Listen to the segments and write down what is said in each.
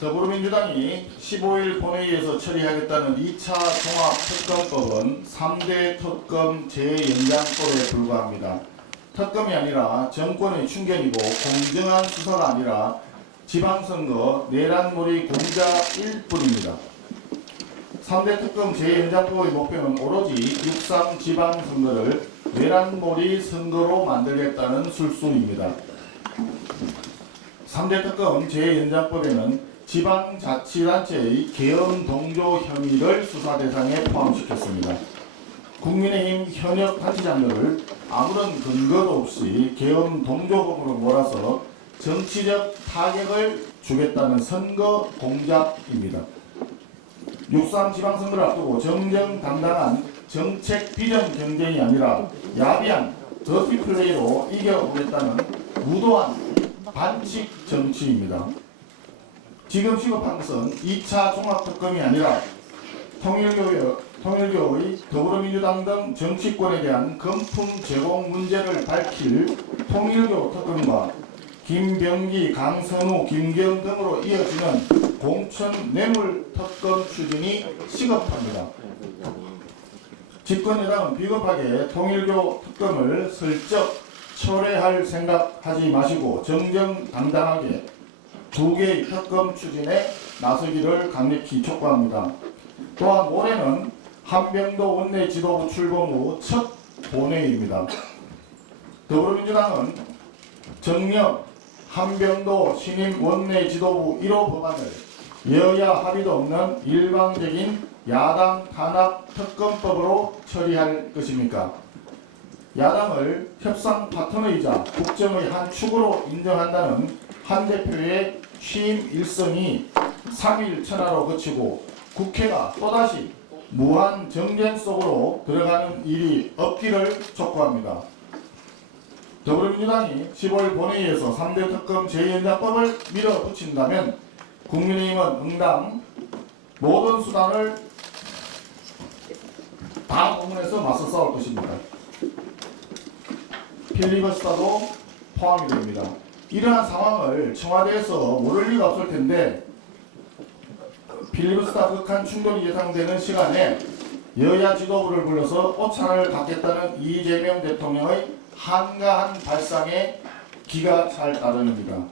더불어민주당이 15일 본회의에서 처리하겠다는 2차 종합특검법은 3대 특검 재연장법에 불과합니다. 특검이 아니라 정권의 충견이고 공정한 수사가 아니라 지방선거 내란몰이 공작일 뿐입니다. 3대 특검 재연장법의 목표는 오로지 6.3 지방선거를 내란몰이 선거로 만들겠다는 술수입니다. 3대 특검 재연장법에는 지방자치단체의 계엄 동조 혐의를 수사 대상에 포함시켰습니다. 국민의힘 현역 단체장들을 아무런 근거도 없이 계엄 동조범으로 몰아서 정치적 타격을 주겠다는 선거 공작입니다. 6.3 지방선거를 앞두고 정정당당한 정책 비전 경쟁이 아니라 야비한 더티 플레이로 이겨오겠다는 무도한 반칙 정치입니다. 지금 시급한 것은 2차 종합특검이 아니라 통일교의 더불어민주당 등 정치권에 대한 금품 제공 문제를 밝힐 통일교 특검과 김병기, 강선우, 김경 등으로 이어지는 공천 뇌물 특검 추진이 시급합니다. 집권여당은 비겁하게 통일교 특검을 슬쩍 철회할 생각하지 마시고 정정당당하게 두 개의 특검 추진에 나서기를 강력히 촉구합니다. 또한 올해는 한병도 원내 지도부 출범 후 첫 본회의입니다. 더불어민주당은 정녕 한병도 신임 원내 지도부 1호 법안을 여야 합의도 없는 일방적인 야당 탄압 특검법으로 처리할 것입니까? 야당을 협상 파트너이자 국정의 한 축으로 인정한다는 한 대표의 취임 일성이 3일 천하로 그치고 국회가 또다시 무한 정쟁 속으로 들어가는 일이 없기를 촉구합니다. 더불어민주당이 15일 본회의에서 3대 특검 재연장법을 밀어붙인다면 국민의힘은 응당 모든 수단을 다 동원해서 맞서 싸울 것입니다. 필리버스터도 포함이 됩니다. 이러한 상황을 청와대에서 모를 리가 없을 텐데 필리버스터 극한 충돌이 예상되는 시간에 여야 지도부를 불러서 오찬을 갖겠다는 이재명 대통령의 한가한 발상에 기가 찰 따름입니다.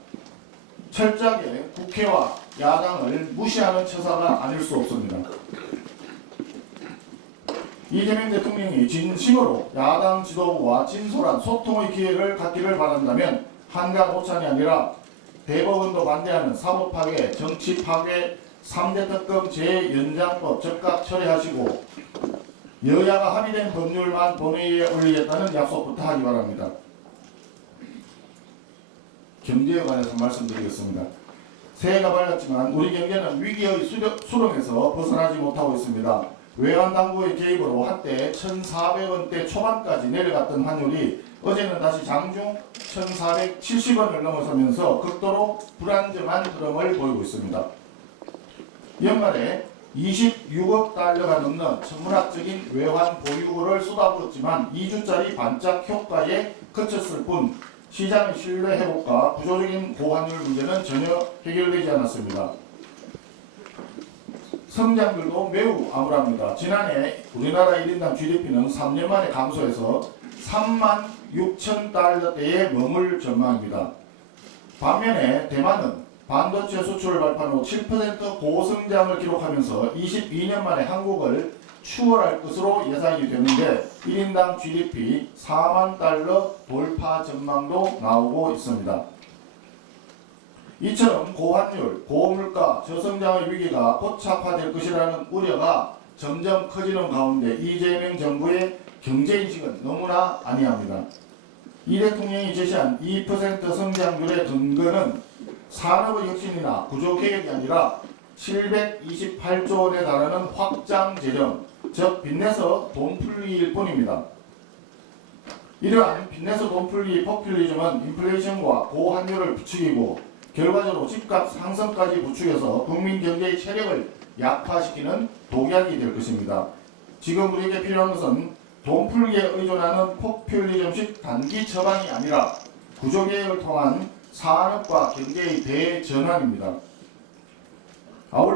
철저하게 국회와 야당을 무시하는 처사가 아닐 수 없습니다. 이재명 대통령이 진심으로 야당 지도부와 진솔한 소통의 기회를 갖기를 바란다면 한간 오찬이 아니라 대법원도 반대하는 사법파괴, 정치파괴, 3대 특검 재연장법 즉각 처리하시고 여야가 합의된 법률만 본회의에 올리겠다는 약속부터 하기 바랍니다. 경제에 관해서 말씀드리겠습니다. 새해가 밝았지만 우리 경제는 위기의 수렁에서 벗어나지 못하고 있습니다. 외환당국의 개입으로 한때 1,400원대 초반까지 내려갔던 환율이 어제는 다시 장중 1,470원을 넘어서면서 극도로 불안정한 흐름을 보이고 있습니다. 연말에 26억 달러가 넘는 천문학적인 외환 보유고를 쏟아부었지만 2주짜리 반짝 효과에 그쳤을 뿐 시장의 신뢰 회복과 구조적인 고환율 문제는 전혀 해결되지 않았습니다. 성장률도 매우 암울합니다. 지난해 우리나라 1인당 GDP는 3년 만에 감소해서 3만 6천 달러대에 머물 전망입니다. 반면에 대만은 반도체 수출을 발판 후 7% 고성장을 기록하면서 22년 만에 한국을 추월할 것으로 예상이 되는데 1인당 GDP 4만 달러 돌파 전망도 나오고 있습니다. 이처럼 고환율, 고물가, 저성장의 위기가 고착화될 것이라는 우려가 점점 커지는 가운데 이재명 정부의 경제인식은 너무나 아니합니다. 이 대통령이 제시한 2% 성장률의 근거는 산업의 혁신이나 구조개혁이 아니라 728조 원에 달하는 확장 재정, 즉 빚내서 돈 풀기일 뿐입니다. 이러한 빚내서 돈 풀기 포퓰리즘은 인플레이션과 고환율을 부추기고 결과적으로 집값 상승까지 부추겨서 국민 경제의 체력을 약화시키는 독약이 될 것입니다. 지금 우리에게 필요한 것은 돈 풀기에 의존하는 포퓰리즘식 단기 처방이 아니라 구조개혁을 통한 산업과 경제의 대전환입니다.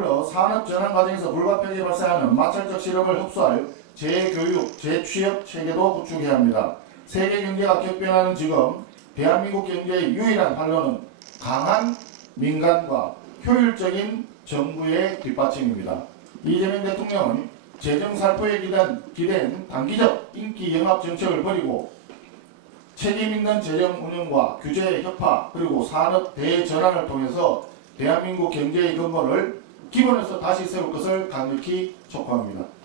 아울러 산업 전환 과정에서 불가피하게 발생하는 마찰적 실업을 흡수할 재교육, 재취업 체계도 구축해야 합니다. 세계 경제가 격변하는 지금 대한민국 경제의 유일한 활로는 강한 민간과 효율적인 정부의 뒷받침입니다. 이재명 대통령은 재정 살포에 기댄 단기적 인기 영합 정책을 버리고 책임 있는 재정 운영과 규제 협파 그리고 산업 대전환을 통해서 대한민국 경제의 근본을 기본에서 다시 세울 것을 강력히 촉구합니다.